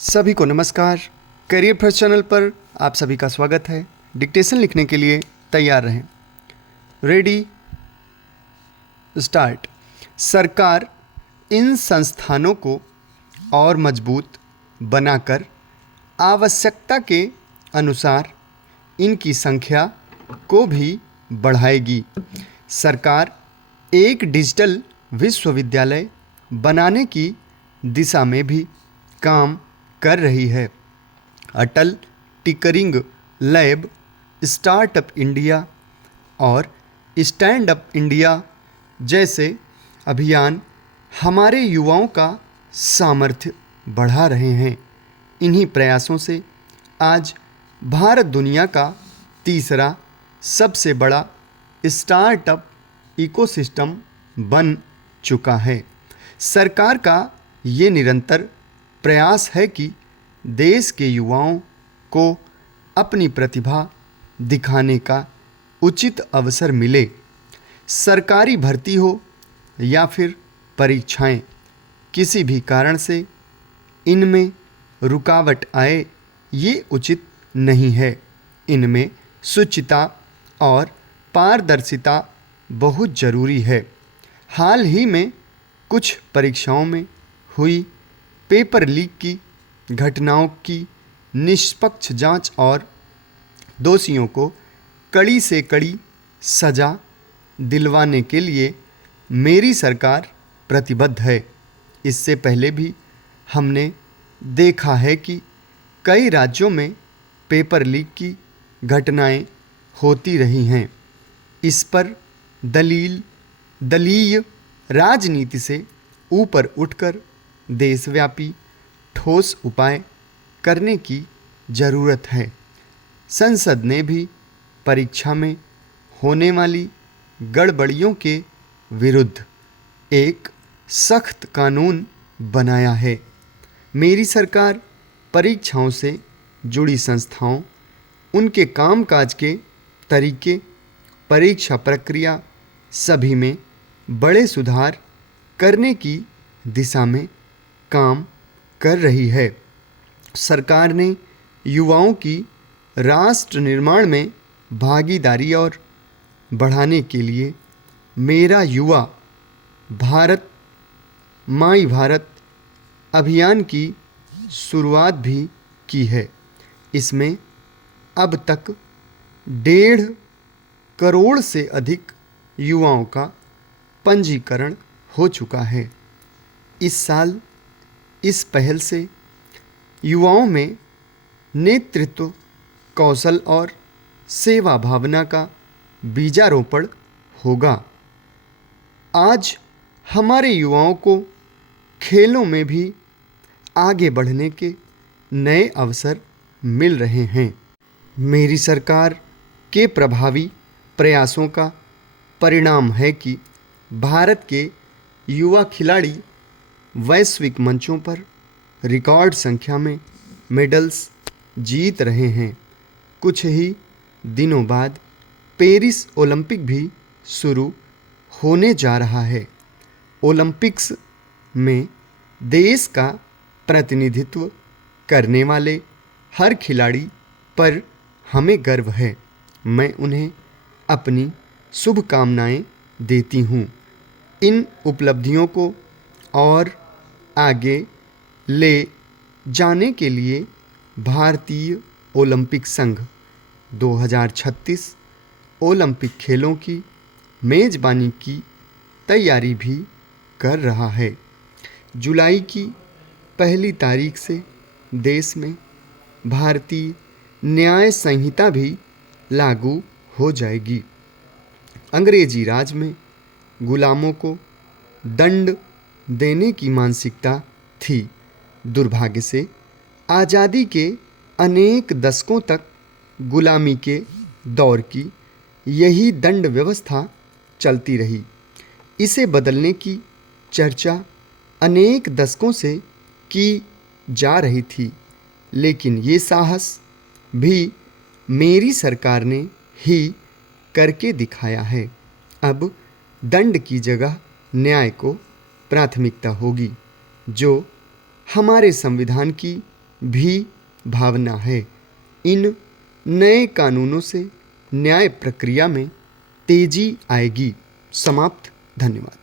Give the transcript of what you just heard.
सभी को नमस्कार। करियर फर्स्ट चैनल पर आप सभी का स्वागत है। डिक्टेशन लिखने के लिए तैयार रहें। Ready start. सरकार इन संस्थानों को और मजबूत बनाकर आवश्यकता के अनुसार इनकी संख्या को भी बढ़ाएगी। सरकार एक डिजिटल विश्वविद्यालय बनाने की दिशा में भी काम कर रही है। अटल टिंकरिंग लैब, स्टार्टअप इंडिया और स्टैंड अप इंडिया जैसे अभियान हमारे युवाओं का सामर्थ्य बढ़ा रहे हैं। इन्हीं प्रयासों से आज भारत दुनिया का तीसरा सबसे बड़ा स्टार्टअप इकोसिस्टम बन चुका है। सरकार का ये निरंतर प्रयास है कि देश के युवाओं को अपनी प्रतिभा दिखाने का उचित अवसर मिले। सरकारी भर्ती हो या फिर परीक्षाएं, किसी भी कारण से इनमें रुकावट आए ये उचित नहीं है। इनमें शुचिता और पारदर्शिता बहुत ज़रूरी है। हाल ही में कुछ परीक्षाओं में हुई पेपर लीक की घटनाओं की निष्पक्ष जांच और दोषियों को कड़ी से कड़ी सज़ा दिलवाने के लिए मेरी सरकार प्रतिबद्ध है। इससे पहले भी हमने देखा है कि कई राज्यों में पेपर लीक की घटनाएं होती रही हैं। इस पर दलीय राजनीति से ऊपर उठकर देशव्यापी ठोस उपाय करने की ज़रूरत है। संसद ने भी परीक्षा में होने वाली गड़बड़ियों के विरुद्ध एक सख्त कानून बनाया है। मेरी सरकार परीक्षाओं से जुड़ी संस्थाओं, उनके कामकाज के तरीके, परीक्षा प्रक्रिया सभी में बड़े सुधार करने की दिशा में काम कर रही है। सरकार ने युवाओं की राष्ट्र निर्माण में भागीदारी और बढ़ाने के लिए मेरा युवा भारत माई भारत अभियान की शुरुआत भी की है। इसमें अब तक 1.5 करोड़ से अधिक युवाओं का पंजीकरण हो चुका है। इस साल इस पहल से युवाओं में नेतृत्व कौशल और सेवा भावना का बीजारोपण होगा। आज हमारे युवाओं को खेलों में भी आगे बढ़ने के नए अवसर मिल रहे हैं। मेरी सरकार के प्रभावी प्रयासों का परिणाम है कि भारत के युवा खिलाड़ी वैश्विक मंचों पर रिकॉर्ड संख्या में मेडल्स जीत रहे हैं। कुछ ही दिनों बाद पेरिस ओलंपिक भी शुरू होने जा रहा है। ओलंपिक्स में देश का प्रतिनिधित्व करने वाले हर खिलाड़ी पर हमें गर्व है। मैं उन्हें अपनी शुभकामनाएं देती हूँ। इन उपलब्धियों को और आगे ले जाने के लिए भारतीय ओलंपिक संघ 2036 ओलंपिक खेलों की मेज़बानी की तैयारी भी कर रहा है। जुलाई की पहली तारीख से देश में भारतीय न्याय संहिता भी लागू हो जाएगी। अंग्रेजी राज में गुलामों को दंड देने की मानसिकता थी। दुर्भाग्य से आज़ादी के अनेक दशकों तक गुलामी के दौर की यही दंड व्यवस्था चलती रही। इसे बदलने की चर्चा अनेक दशकों से की जा रही थी, लेकिन ये साहस भी मेरी सरकार ने ही करके दिखाया है। अब दंड की जगह न्याय को प्राथमिकता होगी, जो हमारे संविधान की भी भावना है। इन नए कानूनों से न्याय प्रक्रिया में तेजी आएगी। समाप्त। धन्यवाद।